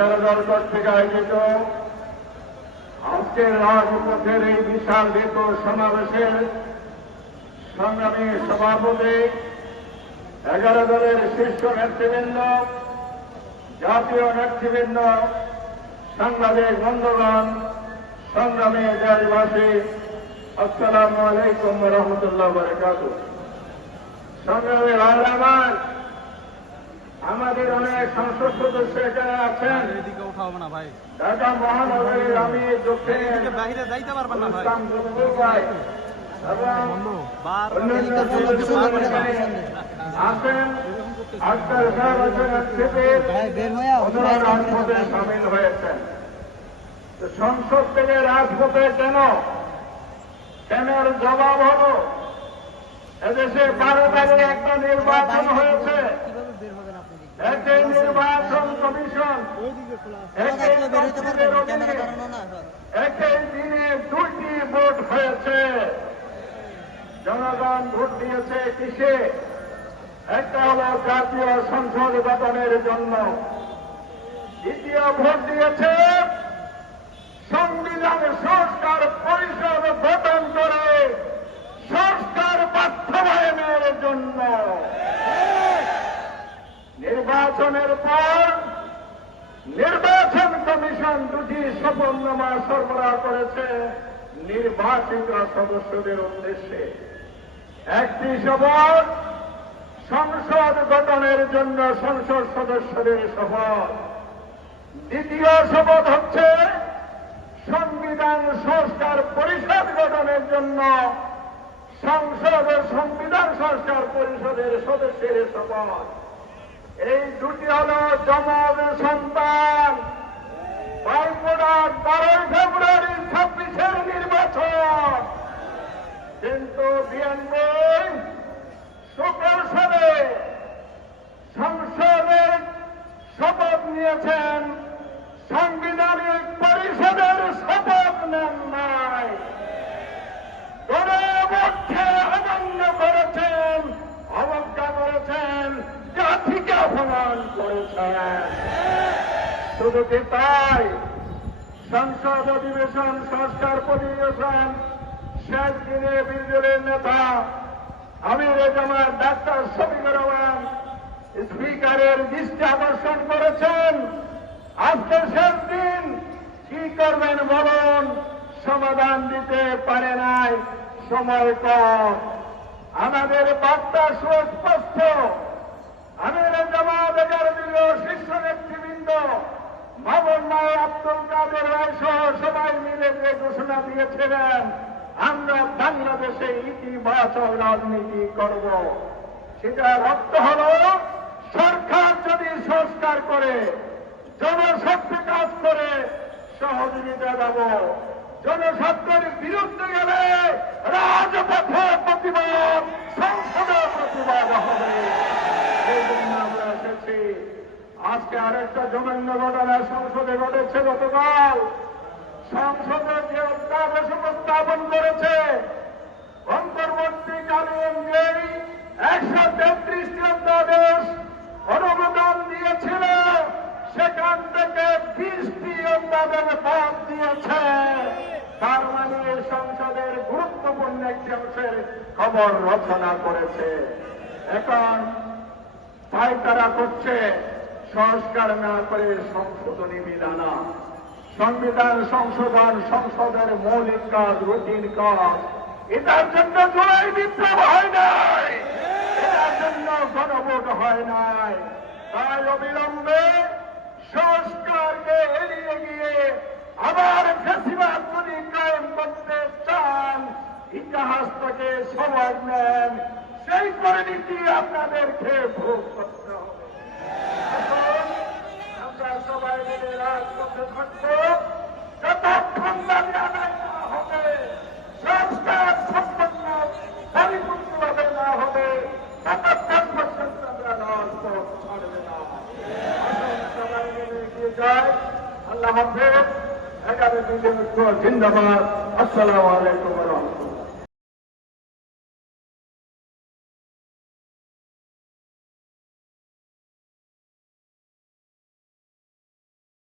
11 দল কর্তৃক আয়োজিত আজকের রাজপথের এই বিশাল দীর্ঘ সমাবেশের সংগ্রামী সভাপতি, 11 দলের শীর্ষ নেতৃবৃন্দ, জাতীয় নেতৃবৃন্দ, সাংবাদিক বন্ধুগণ, সংগ্রামী দেশবাসী, আসসালামু আলাইকুম ওয়া রাহমাতুল্লাহি ওয়া বারাকাতুহু। সংগ্রামী ভাইরা, আমাদের অনেক সংসদ সদস্য এখানে আছেন। ঢাকা মহানগরীর আমি দক্ষিণে বাইরে যাইতে পারবেন না ভাই, আছেন আক্তার সাহেব আছেন, রাজপথে সামিল হয়েছেন। সংসদ থেকে রাজপথে কেন জবাব হলো, এদেশে 12 তারিখে একটা নির্বাচন হয়েছে, একই নির্বাচন কমিশন একই দিনে 2টি ভোট হয়েছে। জনগণ ভোট দিয়েছে কিসে? একটা হল জাতীয় সংসদ গঠনের জন্য, দ্বিতীয় ভোট দিয়েছে সংবিধান সংস্কার পরিষদ গঠন করে সংস্কার বাস্তবায়নের জন্য। নির্বাচনের পর নির্বাচন কমিশন 2টি শপথনামা সরবরাহ করেছে নির্বাচিত সদস্যদের উদ্দেশ্যে। একটি শপথ সংসদ গঠনের জন্য সংসদ সদস্যদের শপথ, দ্বিতীয় শপথ হচ্ছে সংবিধান সংস্কার পরিষদ গঠনের জন্য সংসদের সংবিধান সংস্কার পরিষদের সদস্যের শপথ। এই 2টি হল জমজ সন্তান। বাইপোড়ার 12 ফেব্রুয়ারি 26-এর নির্বাচন, কিন্তু বিএনপি সুকৌশলে সংসদে শপথ নিয়েছেন, সাংবিধানিক পরিষদের শপথ নেন নাই, গণভোটকে অমান্য করেছেন, অবজ্ঞা করেছেন, জাতিকে অপমান করেছেন। শুধু কি তাই, সংসদ অধিবেশন সংস্কার অধিবেশন শেষ দিনে বিরোধীদের নেতা আমির জামাত ডাক্তার শফিকুর রহমান স্পিকারের দৃষ্টি আকর্ষণ করেছেন। আজকে শেষ দিন, কি করবেন বলুন? সমাধান দিতে পারে নাই, সময় কম। আমাদের বার্তা সুস্পষ্ট। আমির জামাত 11 দলীয় শীর্ষ নেতৃবৃন্দ মামুন মাই আব্দুল কাদের রায় সহ সবাই মিলে যে ঘোষণা দিয়েছিলেন, আমরা বাংলাদেশে ইতিবাচক রাজনীতি করব, সেটার অর্থ হল সরকার যদি সংস্কার করে, জনস্বার্থে কাজ করে সহযোগিতা দেব, জনস্বার্থের বিরুদ্ধে গেলে রাজপথে প্রতিবাদ, সংসদে প্রতিবাদ হবে। সেই জন্য আমরা এসেছি। আজকে আরেকটা জঘন্য ঘটনা সংসদে ঘটেছে। গতকাল সংসদে যে অধ্যাদেশ উপস্থাপন করেছে, অন্তর্বর্তীকালীন যে 133টি অধ্যাদেশ অনুমোদন দিয়েছিল, সেখান থেকে 20টি অধ্যাদেশ বাদ দিয়েছে। তার মানে সংসদের গুরুত্বপূর্ণ একটি অংশের খবর রচনা করেছে। এখন তাই তারা করছে সংস্কার না করে সংশোধনী বিধান। সংবিধান সংশোধন সংসদের মৌলিক কাজ, রুটিন কাজ। এটার জন্য জুলাই বিপ্লব হয় নাই, এটার জন্য গণভোট হয় নাই। তাই অবিলম্বে সংস্কারকে এড়িয়ে গিয়ে আবার ফ্যাসিবাদ যদি কায়েম করতে চান, ইতিহাস থেকে সবাই নেন, সেই পরিণতি আপনাদেরকে ভোগ করতে হবে। আমরা সবাই মিলে রাজপথে থাকবো, যতক্ষণ দাবি আদায় না হবে, সংস্কার সম্পন্ন পরিপূর্ণভাবে না হবে, ততক্ষণ পর্যন্ত আমরা রাজপথ ছাড়বে না। সবাই মিলে এগিয়ে যায়। আল্লাহ হাফেজ। 11 জিন্দাবাদ। আসসালামু আলাইকুম ওয়া রাহমাতুল্লাহ।